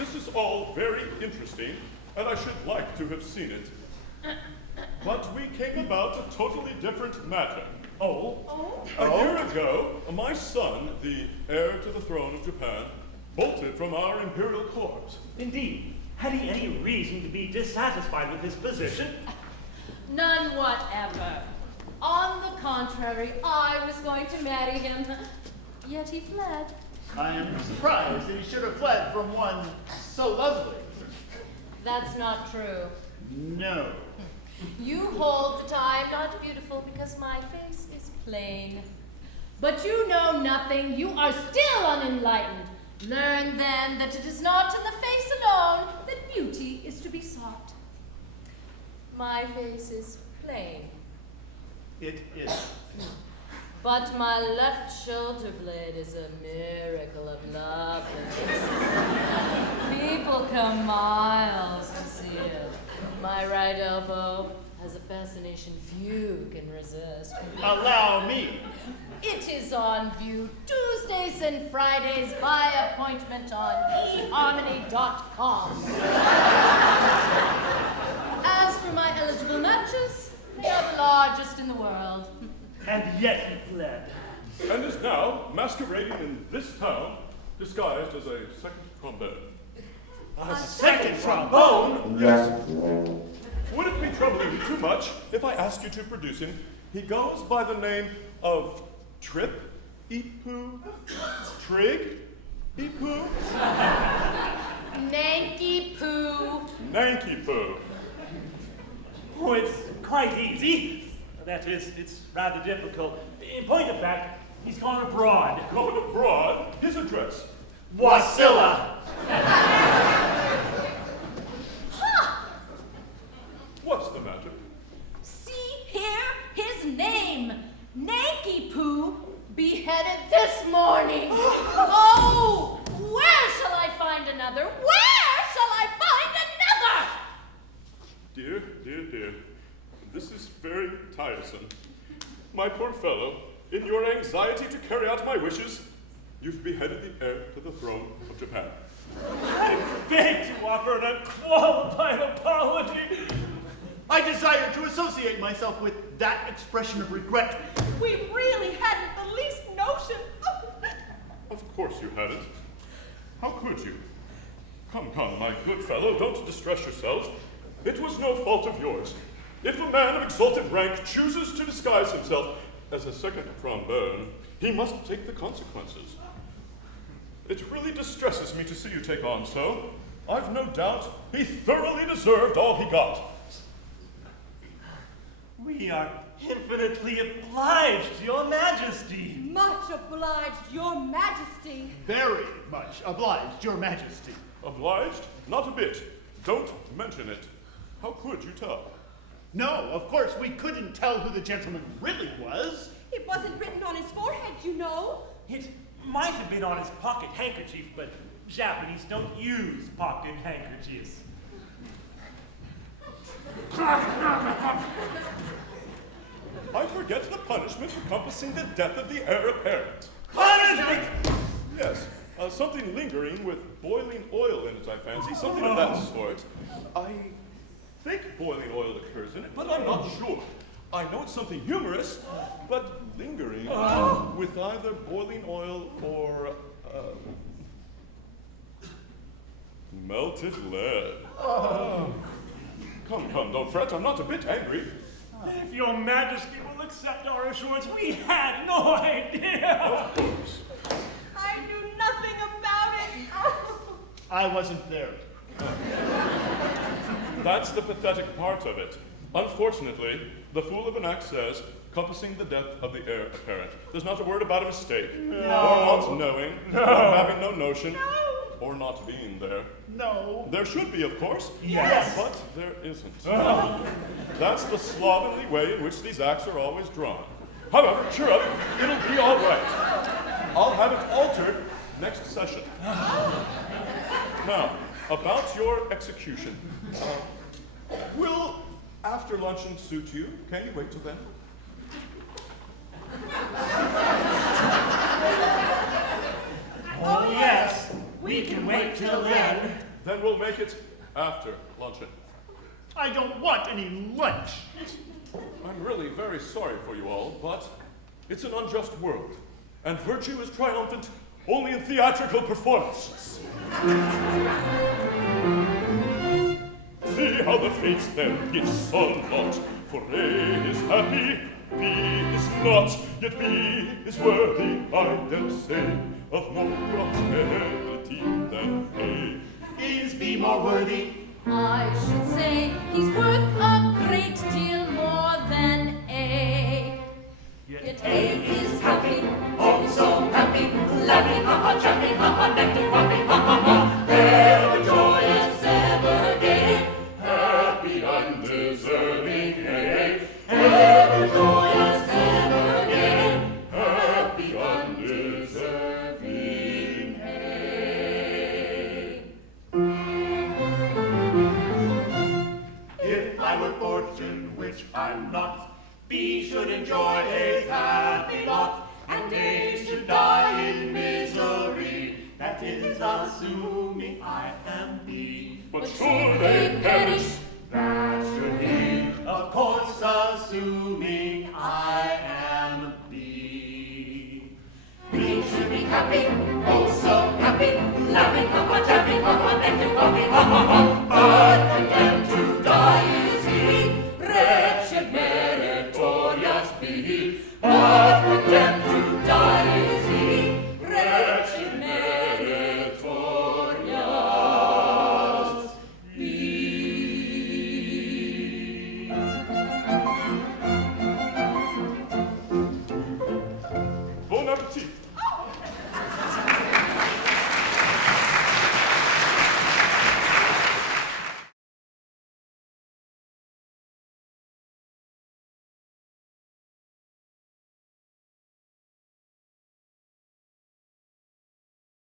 This is all very interesting, and I should like to have seen it. But we came about a totally different matter. A year ago, my son, the heir to the throne of Japan, bolted from our imperial court. Indeed. Had he any reason to be dissatisfied with his position? None whatever. On the contrary, I was going to marry him, yet he fled. I am surprised that he should have fled from one so lovely. That's not true. No. You hold that I am not beautiful because my face is plain. But you know nothing. You are still unenlightened. Learn then that it is not in the face alone that beauty is to be sought. My face is plain. It is. But my left shoulder blade is a miracle of loveliness. People come miles to see it. My right elbow has a fascination few can resist. Allow me. It is on view Tuesdays and Fridays by appointment on eharmony.com. As for my eligible matches, they are the largest in the world. And yet he fled. And is now masquerading in this town, disguised as a second trombone. A second trombone? Yes. Would it be troubling you too much if I asked you to produce him? He goes by the name of Trip, Eat-Poo, Trig, Eat-Poo, Nanky-Poo. Nanky-Poo. Oh, it's quite easy. That is, it's rather difficult. In point of fact, he's gone abroad. Gone abroad? His address? Wasilla. What's the matter? See here, his name, Nanky-Poo, beheaded this morning. Oh, where shall I find another? Where shall I find another? Dear, dear, dear, this is very tiresome. My poor fellow, in your anxiety to carry out my wishes, you've beheaded the heir to the throne of Japan. I beg to offer an unqualified apology. I desire to associate myself with that expression of regret. We really hadn't the least notion. Of course you hadn't. How could you? Come, come, my good fellow, don't distress yourself. It was no fault of yours. If a man of exalted rank chooses to disguise himself as a second trombone, he must take the consequences. It really distresses me to see you take on so. I've no doubt he thoroughly deserved all he got. We are infinitely obliged to your majesty. Much obliged, your majesty. Very much obliged, your majesty. Obliged? Not a bit. Don't mention it. How could you tell? No, of course, we couldn't tell who the gentleman really was. It wasn't written on his forehead, you know. It might have been on his pocket handkerchief, but Japanese don't use pocket handkerchiefs. I forget the punishment encompassing the death of the heir apparent. Punishment! Yes, something lingering with boiling oil in it, I fancy. Something of that sort. I think boiling oil occurs in it, but I'm not sure. I know it's something humorous, but lingering with either boiling oil or melted lead. Come, come, don't fret. I'm not a bit angry. If your majesty will accept our assurance, we had no idea. Of course. I knew nothing about it. I wasn't there. That's the pathetic part of it. Unfortunately, the fool of an act says, compassing the death of the heir apparent. There's not a word about a mistake, or not knowing, or having no notion, or not being there. No. There should be, of course. Yes. But there isn't. That's the slovenly way in which these acts are always drawn. However, cheer up, it'll be all right. I'll have it altered next session. Now, about your execution. Will after luncheon suit you? Can you wait till then? Oh, yes. We can wait till then. Then we'll make it after luncheon. I don't want any lunch. I'm really very sorry for you all, but it's an unjust world, and virtue is triumphant only in theatrical performances. See how the fates them gives Allot, for A is happy, B is not, yet B is worthy, I dare say, of more prosperity than A. Is B more worthy? I should say he's worth a great deal more than A. Yet A is happy, Oh, so happy, laughing, ha-ha, chapping, ha-ha, nectar, quaffing, ha-ha-ha, ever joyous, ever gay, happy, undeserving, hey, ever joyous, ever gay, happy, undeserving, hey. If I were fortune, which I'm not, B should enjoy A's happy lot, and A should die in misery. That is assuming I am B. But should A perish, That should be, of course, assuming I am B. B should be happy,